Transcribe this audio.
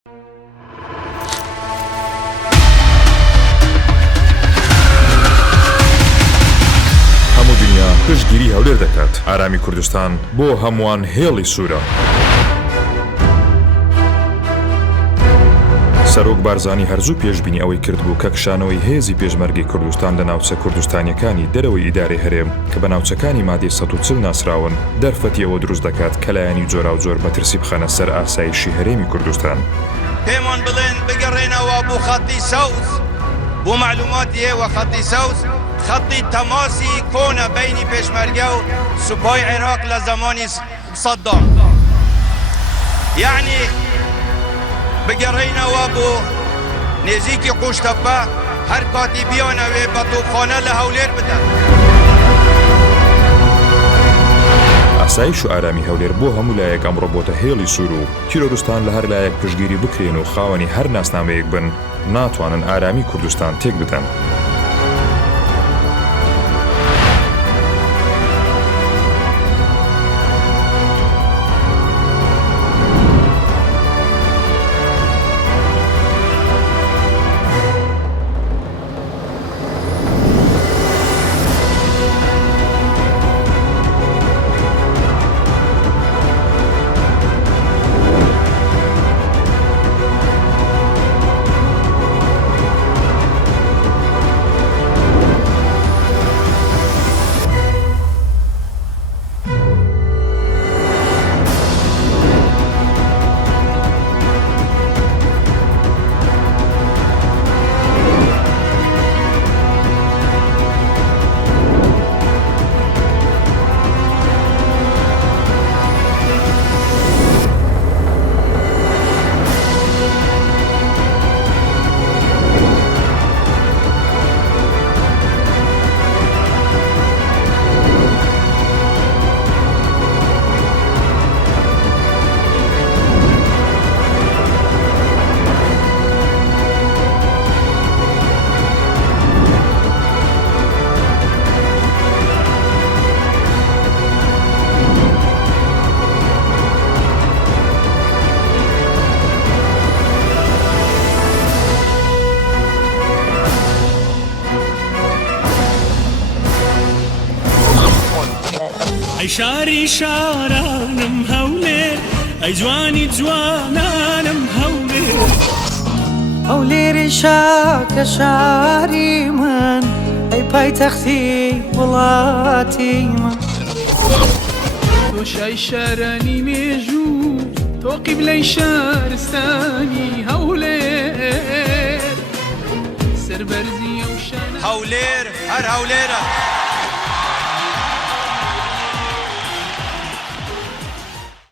هەموو دنیا پشتگیری هەولێر دەکات. ئارامی کوردستان بۆ هەمووان هێڵی سوورە. سەرۆک بارزانی هەرزوو پێشبینی ئەوەی کردبوو کە کشانەوەی هێزی پێشمەرگی کوردستان لە ناوچە کوردستانیەکانی دەرەوەی ئیدارەی هەرێم کە بە ناوچەکانی مادەی 140 ناسراون دەرفەتی ئەوە دروست دەکات کە لایەنی جۆرا و جۆر بەترسی بخەنە سەر ئاسایشی هەرێمی کوردستان. پێمان بڵێن بگەڕێنەوە بۆ خەتی سەوز بۆ معلوماتی هەیە خەتی سەوز خەتی تەماسی کۆنە بینی پێشمەرگە و سوپای عێراق لە زمانی سەدام. یعنی بگەڕێنەوە بۆ نێزیکی قوشتەپە هەر کاتی بیانەوێ بە تۆپخانە لە هەولێر بدەن. ئاسایش و ئارامی هەولێر بۆ هەموو لایەک ئەمڕۆ بۆتە هێڵی سوور و تیرۆرستان لە هەر لایەک پشتگیری بکرێن و خاوەنی هەر ناسنامەیەک بن ناتوانن ئارامی کوردستان تێک بدەن. ئەی شاری شارانم هەولێر ئەی جوانی جوانانم هەولێر هەولێری شاکە شاری من ئەی پایتەختی وڵاتی من تۆ شای شارانی مێژوو تۆ قیبلەی شارستانی هەولێر سەربەرزی ئەو شانە هەولێر هەر هەولێرە